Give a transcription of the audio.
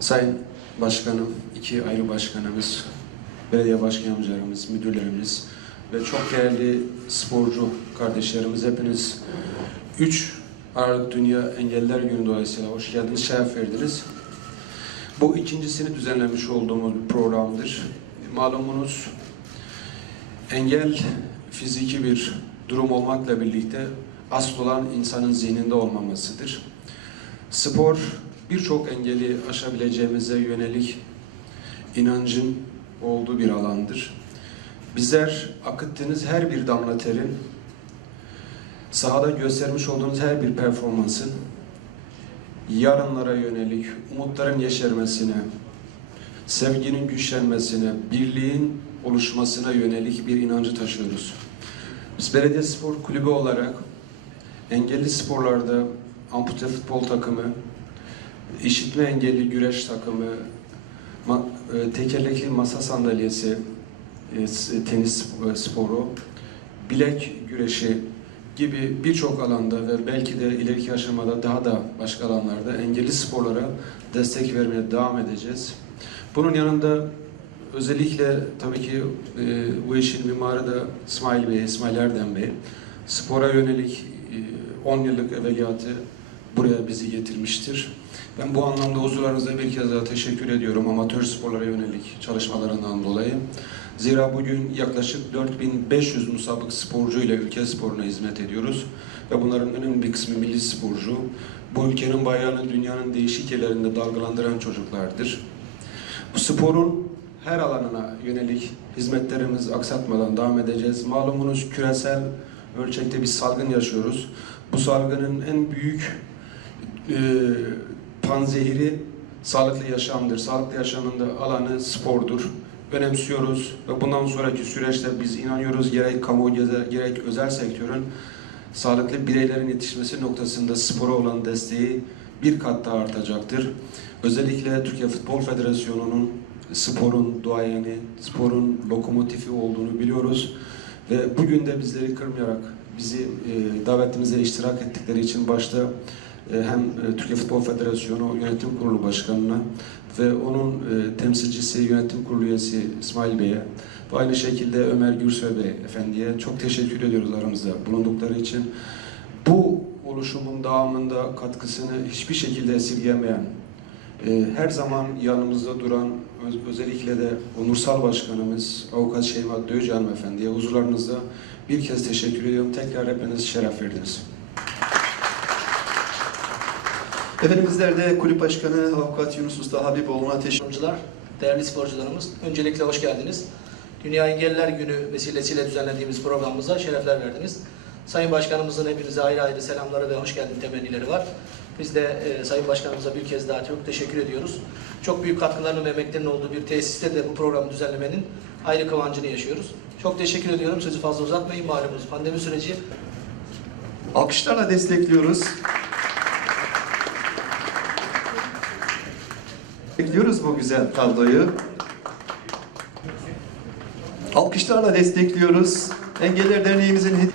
Sayın Başkanım, iki ayrı başkanımız, belediye başkanımız, müdürlerimiz ve çok değerli sporcu kardeşlerimiz hepiniz 3 Aralık Dünya Engelliler Günü dolayısıyla hoş geldiniz, şeref verdiniz. Bu ikincisini düzenlemiş olduğumuz bir programdır. Malumunuz engel fiziki bir durum olmakla birlikte asıl olan insanın zihninde olmamasıdır. Spor birçok engeli aşabileceğimize yönelik inancın olduğu bir alandır. Bizler akıttığınız her bir damla terin, sahada göstermiş olduğunuz her bir performansın yarınlara yönelik umutların yeşermesine, sevginin güçlenmesine, birliğin oluşmasına yönelik bir inancı taşıyoruz. Biz Belediye Spor Kulübü olarak engelli sporlarda ampute futbol takımı, işitme engelli güreş takımı, ma- e, tekerlekli masa sandalyesi, e, s- tenis e, sporu, bilek güreşi gibi birçok alanda ve belki de ileriki aşamada daha da başka alanlarda engelli sporlara destek vermeye devam edeceğiz. Bunun yanında özellikle tabii ki e, bu işin mimarı da İsmail Bey, İsmail Erdem Bey. Spora yönelik e, 10 yıllık evveliyatı buraya bizi getirmiştir. Ben bu anlamda huzurlarınıza bir kez daha teşekkür ediyorum amatör sporlara yönelik çalışmalarından dolayı. Zira bugün yaklaşık 4500 musabık sporcu ile ülke sporuna hizmet ediyoruz. Ve bunların önemli bir kısmı milli sporcu. Bu ülkenin bayrağını dünyanın değişik yerlerinde dalgalandıran çocuklardır. Bu sporun her alanına yönelik hizmetlerimiz aksatmadan devam edeceğiz. Malumunuz küresel ölçekte bir salgın yaşıyoruz. Bu salgının en büyük e, panzehiri sağlıklı yaşamdır. Sağlıklı yaşamın da alanı spordur. Önemsiyoruz ve bundan sonraki süreçte biz inanıyoruz gerek kamu gerek özel sektörün sağlıklı bireylerin yetişmesi noktasında spora olan desteği bir kat daha artacaktır. Özellikle Türkiye Futbol Federasyonu'nun sporun duayeni, sporun lokomotifi olduğunu biliyoruz. Ve bugün de bizleri kırmayarak bizi e, davetimize iştirak ettikleri için başta hem e, Türkiye Futbol Federasyonu Yönetim Kurulu Başkanı'na ve onun e, temsilcisi Yönetim Kurulu üyesi İsmail Bey'e ve aynı şekilde Ömer Gürsoy Bey Efendi'ye çok teşekkür ediyoruz aramızda bulundukları için. Bu oluşumun devamında katkısını hiçbir şekilde esirgemeyen, e, her zaman yanımızda duran öz- özellikle de onursal başkanımız Avukat Şeyma Dövücü Hanımefendi'ye huzurlarınızda bir kez teşekkür ediyorum. Tekrar hepiniz şeref verdiniz. Efendim bizler de kulüp başkanı Avukat Yunus Usta Habiboğlu'na teşekkür Sporcular, değerli sporcularımız, öncelikle hoş geldiniz. Dünya Engelliler Günü vesilesiyle düzenlediğimiz programımıza şerefler verdiniz. Sayın Başkanımızın hepinize ayrı ayrı selamları ve hoş geldin temennileri var. Biz de e, Sayın Başkanımıza bir kez daha çok teşekkür ediyoruz. Çok büyük katkılarının ve emeklerinin olduğu bir tesiste de bu programı düzenlemenin ayrı kıvancını yaşıyoruz. Çok teşekkür ediyorum. Sözü fazla uzatmayın. Malumunuz pandemi süreci Alkışlarla destekliyoruz. Bekliyoruz bu güzel tabloyu. Alkışlarla destekliyoruz. Engeller Derneğimizin